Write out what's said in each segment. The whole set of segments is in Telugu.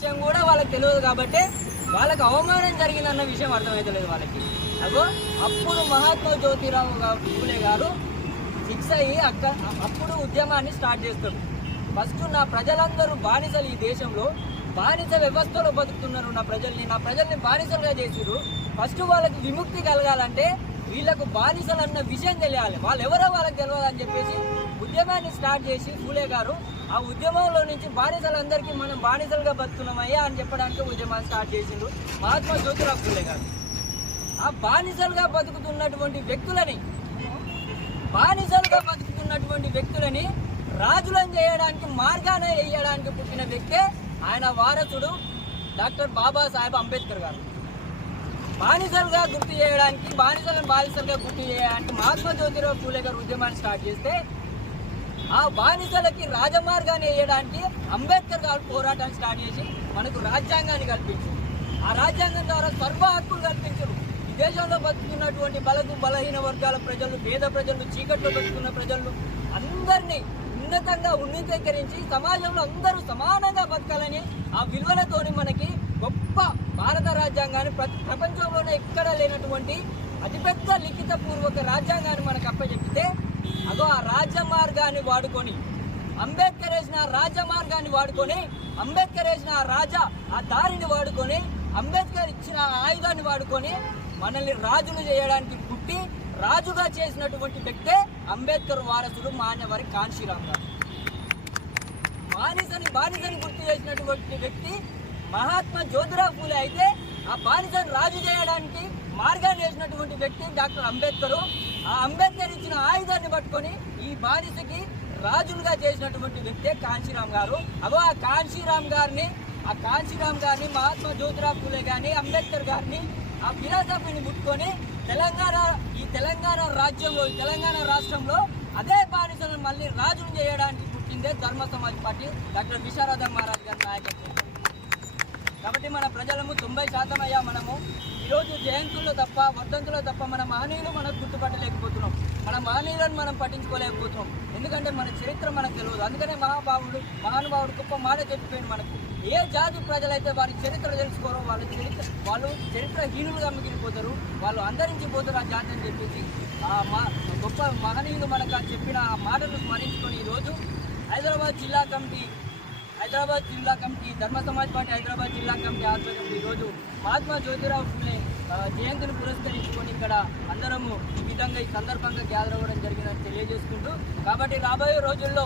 విషయం కూడా వాళ్ళకి తెలియదు కాబట్టి వాళ్ళకి అవమానం జరిగిందన్న విషయం అర్థమవుతలేదు వాళ్ళకి. అగో అప్పుడు మహాత్మా జ్యోతిరావు పూలే గారు ఫిక్స్ అయ్యి అక్క అప్పుడు ఉద్యమాన్ని స్టార్ట్ చేస్తాడు ఫస్ట్ నా ప్రజలందరూ బానిసలు ఈ దేశంలో. బానిస వ్యవస్థలో బతుకుతున్నారు నా ప్రజల్ని. నా ప్రజల్ని బానిసలుగా చేసిరు ఫస్ట్ వాళ్ళకి విముక్తి కలగాలంటే వీళ్ళకు బానిసలు అన్న విషయం తెలియాలి. వాళ్ళు ఎవరో వాళ్ళకి తెలియదు అని చెప్పేసి ఉద్యమాన్ని స్టార్ట్ చేసి ఫూలే గారు ఆ ఉద్యమంలో నుంచి బానిసలందరికీ మనం బానిసలుగా బతుకున్నామయ్యా అని చెప్పడానికి ఉద్యమాన్ని స్టార్ట్ చేసిండు మహాత్మా జ్యోతిరావు ఫూలే గారు. ఆ బానిసలుగా బతుకుతున్నటువంటి వ్యక్తులని బానిసలుగా బతుకుతున్నటువంటి వ్యక్తులని రాజులను చేయడానికి మార్గాన వేయడానికి పుట్టిన వ్యక్తే ఆయన వారసుడు డాక్టర్ బాబాసాహెబ్ అంబేద్కర్ గారు. బానిసలుగా గుర్తు చేయడానికి బానిసలను బానిసలుగా గుర్తు చేయడానికి మహాత్మా జ్యోతిరావు ఫూలే గారు ఉద్యమాన్ని స్టార్ట్ చేస్తే ఆ బానిసలకి రాజమార్గాన్ని వేయడానికి అంబేద్కర్ గారు పోరాటాన్ని స్టార్ట్ చేసి మనకు రాజ్యాంగాన్ని కల్పించారు. ఆ రాజ్యాంగం ద్వారా సర్వ హక్కులు కల్పించరు. ఈ దేశంలో బతుకున్నటువంటి బలకు బలహీన వర్గాల ప్రజలు పేద ప్రజలు చీకట్లో బతుకున్న ప్రజలు అందరినీ ఉన్నతంగా ఉన్నతీకరించి సమాజంలో అందరూ సమానంగా బతకాలని ఆ విలువలతోని మనకి గొప్ప భారత రాజ్యాంగాన్ని ప్రతి ప్రపంచంలోనే ఎక్కడా లేనటువంటి అతిపెద్ద లిఖిత పూర్వక రాజ్యాంగాన్ని మనకు అప్పచెప్పితే అదో ఆ రాజ్యాంగం మార్గాన్ని వాడుకొని అంబేద్కర్ వేసిన రాజమార్గాన్ని వాడుకొని అంబేద్కర్ వేసిన రాజా ఆ దారిని వాడుకొని అంబేద్కర్ ఇచ్చిన ఆయుధాన్ని వాడుకొని మనల్ని రాజులు చేయడానికి పుట్టి రాజుగా చేసినటువంటి వ్యక్తే అంబేద్కర్ వారసుడు మాన్యవారి కాంశీరామ్ గారు. బానిసని బానిసని గుర్తు చేసినటువంటి వ్యక్తి మహాత్మా జ్యోతిరావు పూలే అయితే ఆ బానిసను రాజు చేయడానికి మార్గాన్ని వేసినటువంటి వ్యక్తి డాక్టర్ అంబేద్కరు. ఆ అంబేద్కర్ ఇచ్చిన ఆయుధాన్ని పట్టుకొని ఈ బానిసకి రాజులుగా చేసినటువంటి వ్యక్తే కాంశీరామ్ గారు. అగో ఆ కాంశీరామ్ గారిని ఆ కాంశీరామ్ గారిని మహాత్మా జ్యోతిరావు పూలే గారిని అంబేద్కర్ గారిని ఆ ఫిలాసఫీని ముట్టుకొని తెలంగాణ ఈ తెలంగాణ రాజ్యంలో ఈ తెలంగాణ రాష్ట్రంలో అదే బానిసలను మళ్ళీ రాజును చేయడానికి పుట్టిందే ధర్మ సమాజ్ పార్టీ డాక్టర్ విశారద మహారాజ్ గారి నాయకత్వం. కాబట్టి మన ప్రజలము తొంభై శాతం అయ్యా మనము. ఈరోజు జయంతుల్లో తప్ప వర్ధంతుల్లో తప్ప మన మహనీయులు మనకు గుర్తుపట్టలేకపోతున్నాం. మన మహనీయులను మనం పట్టించుకోలేకపోతున్నాం. ఎందుకంటే మన చరిత్ర మనకు తెలియదు. అందుకనే మహాభావుడు మహానుభావుడు గొప్ప మాట చెప్పిపోయింది మనకు. ఏ జాతి ప్రజలైతే వారి చరిత్ర తెలుసుకోరో వాళ్ళ చరిత్ర వాళ్ళు చరిత్రహీనులుగా మిగిలిపోతారు. వాళ్ళు అంతరించిపోతారు ఆ జాతి అని చెప్పేసి. ఆ గొప్ప మహనీయులు మనకు చెప్పిన ఆ మాటలు స్మరించుకొని ఈరోజు హైదరాబాద్ జిల్లా కమిటీ హైదరాబాద్ జిల్లా కమిటీ ధర్మ సమాజ్ పార్టీ హైదరాబాద్ జిల్లా కమిటీ ఆధ్వర్యంలో ఈరోజు మహాత్మా జ్యోతిరావు ఫులే జయంతిని పురస్కరించుకొని ఇక్కడ అందరము ఈ విధంగా ఈ సందర్భంగా గ్యాదర్ అవ్వడం జరిగిందని తెలియజేసుకుంటూ కాబట్టి రాబోయే రోజుల్లో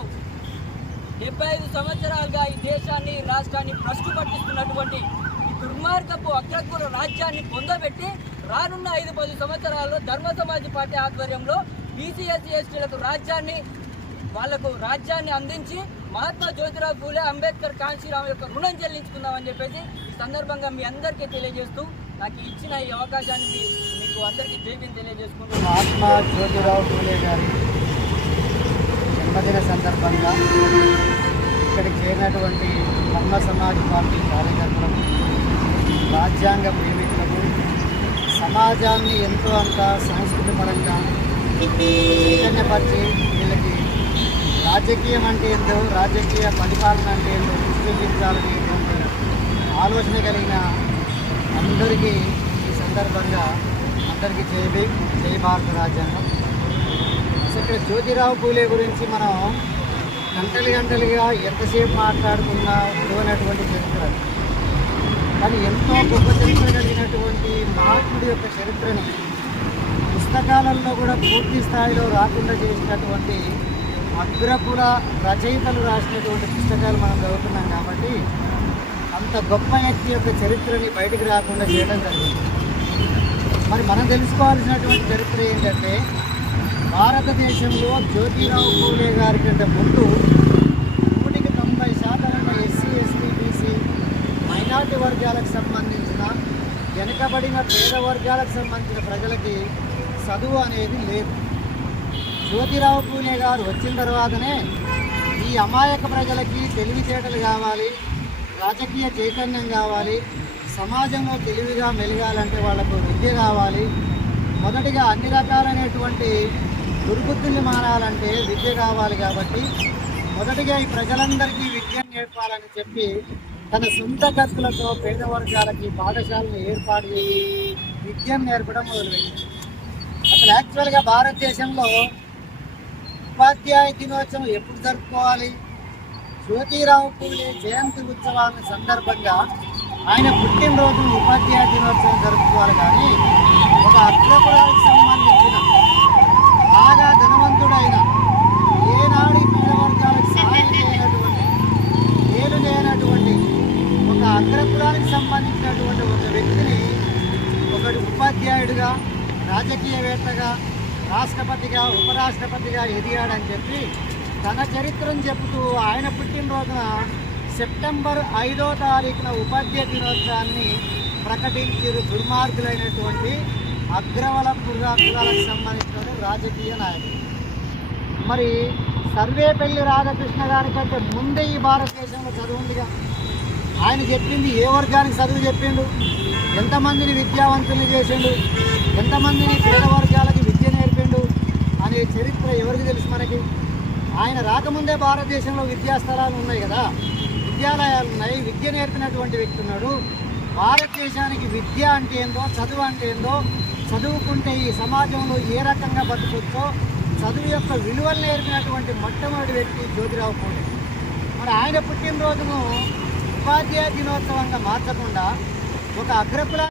డెబ్బై ఐదు సంవత్సరాలుగా ఈ దేశాన్ని రాష్ట్రాన్ని భ్రష్టు పట్టిస్తున్నటువంటి ఈ దుర్మార్గపు అగ్రకుల రాజ్యాన్ని పొందబెట్టి రానున్న ఐదు పది సంవత్సరాల్లో ధర్మ సమాజ్ పార్టీ ఆధ్వర్యంలో బీసీఎస్సీ ఎస్టీలకు రాజ్యాన్ని వాళ్ళకు రాజ్యాన్ని అందించి మహాత్మా జ్యోతిరావు పూలే అంబేద్కర్ కాంశీరావు యొక్క రుణం చెల్లించుకుందామని చెప్పేసి సందర్భంగా మీ అందరికీ తెలియజేస్తూ నాకు ఇచ్చిన ఈ అవకాశాన్ని మీ- మీకు అందరికీ జైబీని తెలియజేసుకుంటూ మహాత్మా జ్యోతిరావు పూలే గారి జన్మదిన సందర్భంగా ఇక్కడికి చేరినటువంటి ధర్మ సమాజ్ పార్టీ కార్యకర్తలకు రాజ్యాంగ ప్రేమికులకు సమాజాన్ని ఎంతో అంత సంస్కృతి పరంగా చైతన్యపరిచి రాజకీయం అంటే ఏంటో రాజకీయ పరిపాలన అంటే ఏంటో విశ్లేషించాలనేటువంటి ఆలోచన కలిగిన అందరికీ ఈ సందర్భంగా అందరికీ జై జయ జై భారత రాజ్యాంగం. అసలు ఇక్కడ జ్యోతిరావు పూలే గురించి మనం గంటలు గంటలుగా ఎంతసేపు మాట్లాడుకున్నా విలువైనటువంటి చరిత్ర. కానీ ఎంతో గొప్ప చరిత్ర కలిగినటువంటి మహాత్ముడి యొక్క చరిత్రని పుస్తకాలలో కూడా పూర్తి స్థాయిలో రాకుండా చేసినటువంటి అగ్రకుల రచయితలు రాసినటువంటి పుస్తకాలు మనం చదువుతున్నాం కాబట్టి అంత గొప్ప వ్యక్తి యొక్క చరిత్రని బయటకు రాకుండా చేయడం జరిగింది. మరి మనం తెలుసుకోవాల్సినటువంటి చరిత్ర ఏంటంటే భారతదేశంలో జ్యోతిరావు పూలే గారి కంటే ముందు నూటికి తొంభై శాతం ఎస్సీ ఎస్టీ బీసీ మైనార్టీ వర్గాలకు సంబంధించిన వెనుకబడిన పేద వర్గాలకు సంబంధించిన ప్రజలకి చదువు అనేది లేదు. జ్యోతిరావు పూనే గారు వచ్చిన తర్వాతనే ఈ అమాయక ప్రజలకి తెలివితేటలు కావాలి రాజకీయ చైతన్యం కావాలి సమాజంలో తెలివిగా మెలగాలంటే వాళ్ళకు విద్య కావాలి. మొదటిగా అన్ని రకాలైనటువంటి దుర్బుద్ధుల్ని మారాలంటే విద్య కావాలి కాబట్టి మొదటిగా ఈ ప్రజలందరికీ విద్యను నేర్పాలని చెప్పి తన సొంత ఖర్చులతో పేద వర్గాలకి పాఠశాలను ఏర్పాటు చేసి విద్యను నేర్పడం మొదలుపెట్టింది. అసలు యాక్చువల్గా భారతదేశంలో ఉపాధ్యాయ దినోత్సవం ఎప్పుడు జరుపుకోవాలి? జ్యోతిరావు పూలే జయంతి ఉత్సవాల సందర్భంగా ఆయన పుట్టినరోజు ఉపాధ్యాయ దినోత్సవం జరుపుకోవాలి కానీ ఒక అగ్రపురానికి సంబంధించిన బాగా ధనవంతుడైన ఏనాడు పిల్లవర్గాలకు సహాయం చేయనటువంటి ఏలు లేనటువంటి ఒక అగ్రకులానికి సంబంధించినటువంటి ఒక వ్యక్తిని ఒకడు ఉపాధ్యాయుడిగా రాజకీయవేత్తగా రాష్ట్రపతిగా ఉపరాష్ట్రపతిగా ఎదిగాడని చెప్పి తన చరిత్రను చెబుతూ ఆయన పుట్టినరోజున సెప్టెంబర్ ఐదో తారీఖున ఉపాధ్యాయ దినోత్సవాన్ని ప్రకటించారు దుర్మార్గులైనటువంటి అగ్రవల కులాలకు సంబంధించిన రాజకీయ నాయకులు. మరి సర్వేపల్లి రాధాకృష్ణ గారి కంటే ముందే ఈ భారతదేశంలో చదువు ఉందిగా. ఆయన చెప్పింది ఏ వర్గానికి చదువు చెప్పిండు? ఎంతమందిని విద్యావంతుల్ని చేసిండు? ఎంతమందిని పేద వర్గాలకి అనే చరిత్ర ఎవరికి తెలుసు మనకి? ఆయన రాకముందే భారతదేశంలో విద్యాస్థలాలు ఉన్నాయి కదా. విద్యాలయాలు ఉన్నాయి. విద్య నేర్పినటువంటి వ్యక్తి ఉన్నాడు. భారతదేశానికి విద్య అంటే ఏందో చదువు అంటే ఏందో చదువుకుంటే ఈ సమాజంలో ఏ రకంగా బతుకొచ్చో చదువు యొక్క విలువలు నేర్పినటువంటి మొట్టమొదటి వ్యక్తి జ్యోతిరావు పూలే మరి ఆయన పుట్టినరోజును ఉపాధ్యాయ దినోత్సవంగా మార్చకుండా ఒక అగ్రకుల